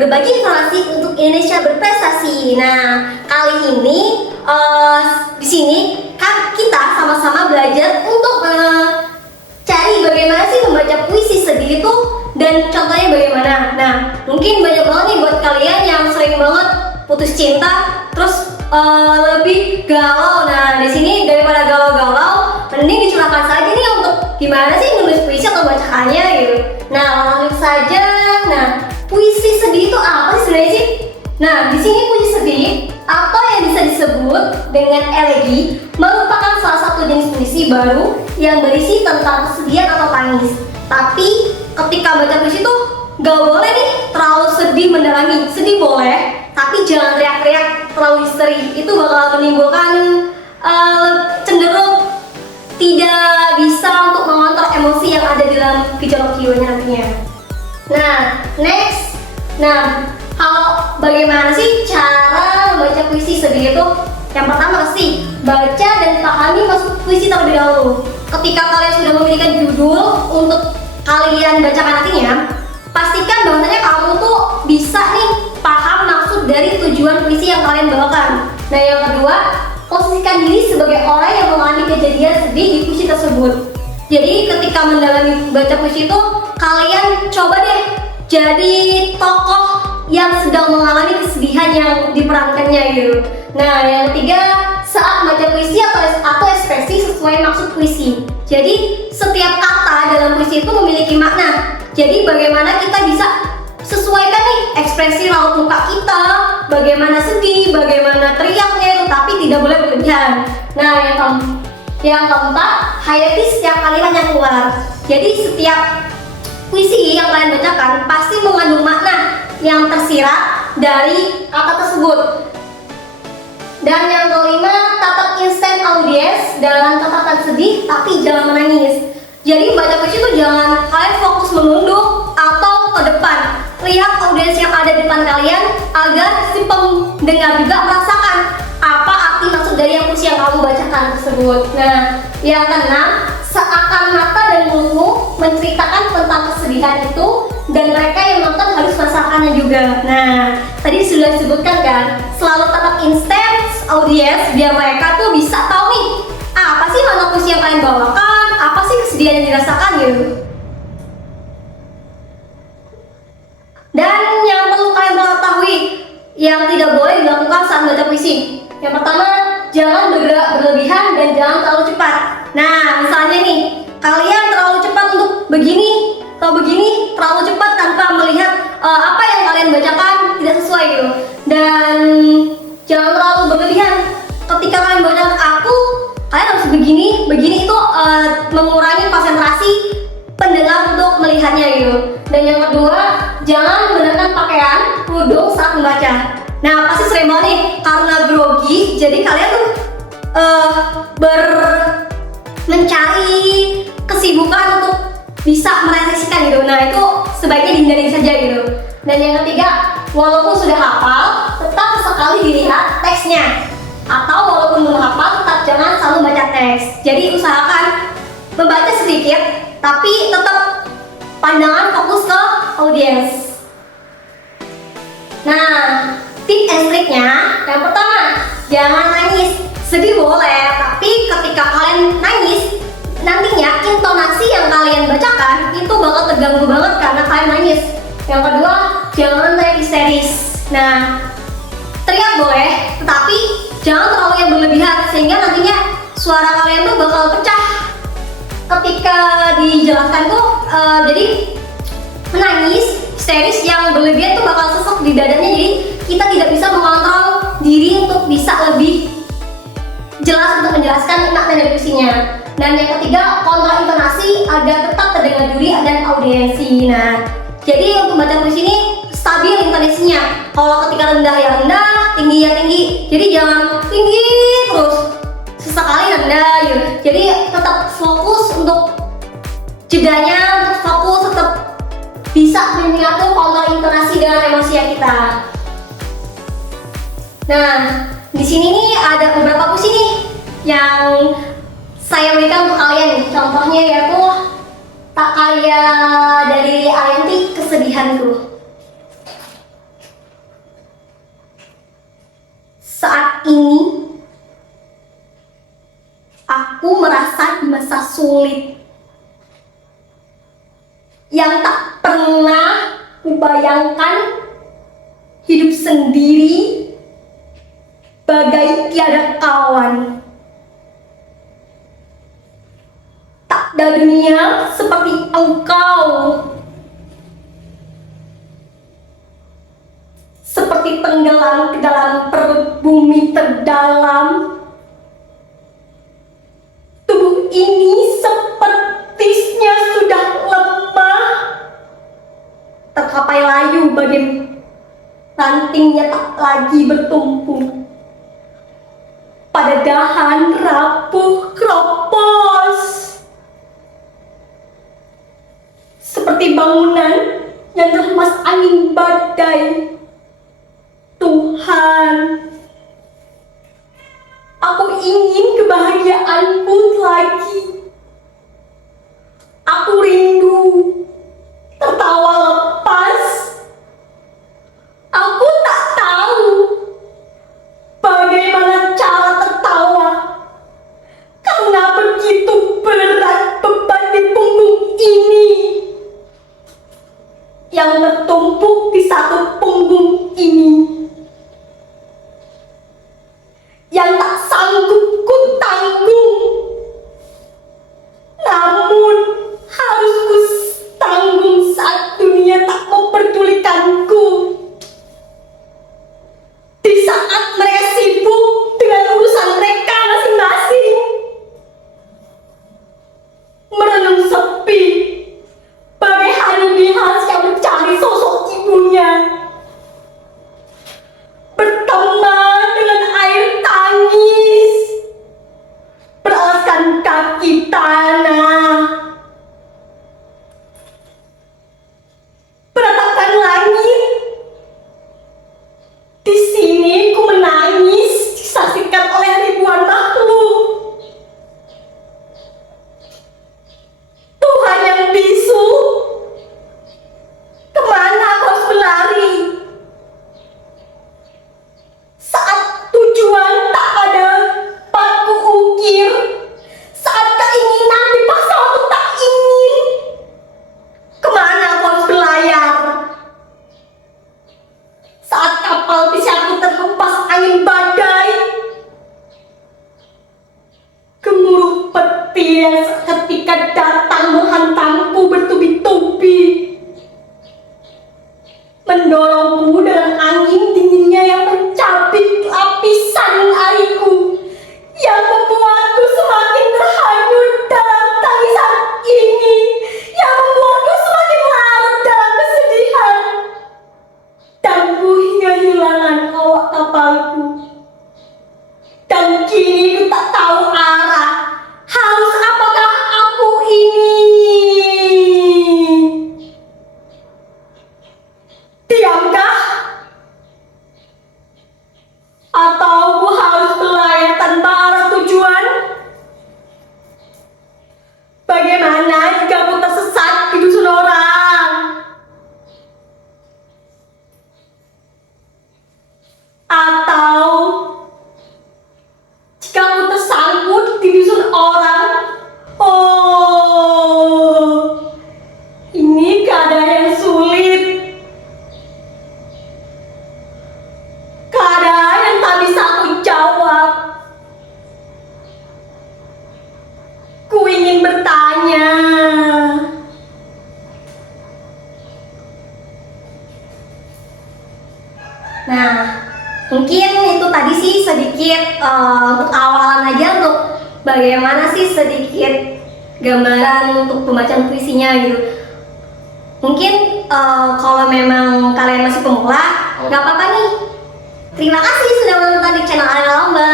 berbagi informasi untuk Indonesia berprestasi. Nah, kali ini di sini kan kita sama-sama belajar untuk cari bagaimana sih membaca puisi sedih itu dan contohnya bagaimana. Nah, mungkin banyak banget nih buat kalian yang sering banget putus cinta, terus lebih galau. Nah, di sini daripada galau-galau, mending dicurahkan saja nih untuk gimana sih nulis puisi atau bacaannya gitu. Nah, langsung saja. Nah, puisi sedih itu apa sih sebenarnya sih? Nah, di sini puisi sedih atau yang bisa disebut dengan elegi merupakan salah satu jenis puisi baru yang berisi tentang kesedihan atau tangis. Tapi ketika baca puisi itu gak boleh nih terlalu sedih mendalami. Sedih boleh, tapi jangan teriak-teriak terlalu histeri. Itu bakal menimbulkan cenderung tidak bisa untuk mengontrol emosi yang ada di dalam gejolak jiwanya nantinya. Nah, next. Nah, bagaimana sih cara membaca puisi sedih itu? Yang pertama sih, baca dan pahami maksud puisi terlebih dahulu. Ketika kalian sudah memiliki judul untuk kalian bacakan nantinya, pastikan bahwasanya kamu tuh bisa nih paham maksud dari tujuan puisi yang kalian bawakan. Nah, yang kedua, posisikan diri sebagai orang yang mengalami kejadian sedih di puisi tersebut. Jadi ketika mendalami baca puisi itu, kalian coba deh jadi tokoh yang sedang mengalami kesedihan yang diperankannya gitu. Nah, yang ketiga, saat baca puisi atau ekspresi sesuai maksud puisi. Jadi setiap kata dalam puisi itu memiliki makna. Jadi bagaimana kita bisa sesuaikan nih ekspresi raut muka kita, bagaimana sedih, bagaimana teriaknya itu, tapi tidak boleh berlebihan. Nah, yang keempat, hayati setiap kalimat yang keluar. Jadi setiap puisi yang kalian bacakan pasti mengandung makna yang tersirat dari kata tersebut. Dan yang kelima, catat instant audience dalam catatan sedih tapi jangan menangis. Jadi baca puisi itu jangan kalian fokus menunduk atau ke depan. Lihat audiens yang ada di depan kalian agar si pendengar juga merasakan apa arti maksud dari yang puisi yang kamu bacakan tersebut. Nah, yang keenam, seakan mata dan mulutmu menceritakan tentang kesedihan itu dan mereka yang nonton harus merasakannya juga. Nah, tadi sudah disebutkan kan, selalu tetap instant audience biar mereka tuh bisa tahu nih apa sih makna puisi yang kalian bawakan, apa sih kesedihan yang dirasakan gitu. Dan yang perlu kalian ketahui yang tidak boleh dilakukan saat baca puisi. Yang pertama, jangan bergerak berlebihan dan jangan terlalu cepat. Nah, misalnya nih, kalian terlalu cepat untuk begini atau begini, terlalu cepat tanpa melihat apa yang kalian bacakan tidak sesuai gitu. Dan jangan terlalu berlebihan. Ketika kalian bacakan aku, kalian harus begini itu mengurangi konsentrasi pendengar untuk melihatnya gitu. Dan yang kedua, jangan menggunakan pakaian kerudung saat membaca. Nah, pasti sering banget nih karena grogi, jadi kalian tuh mencari kesibukan untuk bisa merefleksikan gitu. Nah, itu sebaiknya dihindari saja gitu. Dan yang ketiga, walaupun sudah hafal, tetap sekali dilihat teksnya. Atau walaupun belum hafal, tetap jangan selalu baca teks. Jadi usahakan membaca sedikit, tapi tetap pandangan fokus ke audiens. Nah, tips and triknya, yang pertama, jangan nangis. Sedih boleh, tapi ketika kalian nangis, nantinya intonasi yang kalian bacakan itu bakal terganggu banget karena kalian nangis. Yang kedua, jangan teriak histeris. Nah, teriak boleh, tetapi jangan terlalu yang berlebihan sehingga nantinya suara kalian tuh bakal pecah. Ketika dijelaskan tuh, jadi menangis histeris yang berlebihan tuh bakal sesek di dadanya, jadi kita tidak bisa mengontrol diri untuk bisa lebih jelas untuk menjelaskan makna dari puisinya. Dan yang ketiga, kontrol intonasi agar tetap terdengar juri dan audiensi. Nah, jadi untuk baca puisi ini stabil intonasinya. Kalau ketika rendah ya rendah, tinggi ya tinggi. Jadi jangan tinggi terus, sesekali rendah gitu. Jadi tetap fokus untuk jedanya, untuk fokus tetap bisa mengatur kontrol intonasi dengan emosi kita. Nah, di sini nih ada beberapa puisi nih yang saya berikan untuk kalian nih. Contohnya yaitu Tak Kaya dari Arianti, Kesedihanku. sulit, yang tak pernah kubayangkan hidup sendiri bagai tiada kawan. Tak ada dunia seperti engkau, seperti tenggelam ke dalam perut bumi terdalam. Tubuh ini sepertinya sudah lemah, terkapai layu bagai rantingnya tak lagi bertumpu pada dahan rapuh keropos, seperti bangunan yang terhempas angin badai. Tuhan, aku ingin kebahagiaanku lagi. Aku rindu tertawa lepas. Aku tak tahu bagaimana cara tertawa, karena begitu berat beban di punggung ini yang bertumpuk di satu punggung ini, yang tak sanggup ku tanggung, namun harus ku tanggung saat dunia tak memperdulikanku. Di saat mereka sibuk dengan urusan mereka masing-masing, merenung sepi bagai Hani Nihas yang mencari sosok ibunya, berteman dengan air tangis, beralaskan kaki tanah, beratapkan langit. Di sini ku menangis disaksikan oleh ribuan makhluk. Tuhan yang bisu, kemana aku harus berlari saat tujuan tak ada dapat ku ukir, saat keinginan dipaksa untuk tak ingin? Kemana aku harus berlayar saat kapal pesiarku terhempas angin badai? Gemuruh petir yang seketika datang menghantamku bertubi-tubi, mendorongku dengan angin dinginnya yang mencabik lapisan airku, yang membuatku semakin terhanyut dalam tangisan ini, yang membuatku semakin larut dalam kesedihan. Dan ku hingga hilangan awak kapalku, dan kini ku tak tahu arah. Harus apakah aku ini? Diamkah? Atau ku harus berlayar tanpa arah tujuan? Bagaimana jika aku tersesat di dusun orang? Atau jika aku tersangkut di dusun orang? Oh, ini keadaan yang sulit, keadaan yang tak bisa aku jawab. Ku ingin bertanya. Nah, mungkin itu tadi sih sedikit untuk awalan aja, untuk bagaimana sih sedikit gambaran untuk pembacaan puisinya gitu. Mungkin kalau memang kalian masih pemula, nggak apa-apa nih. Terima kasih sudah menonton di channel Arena Lomba.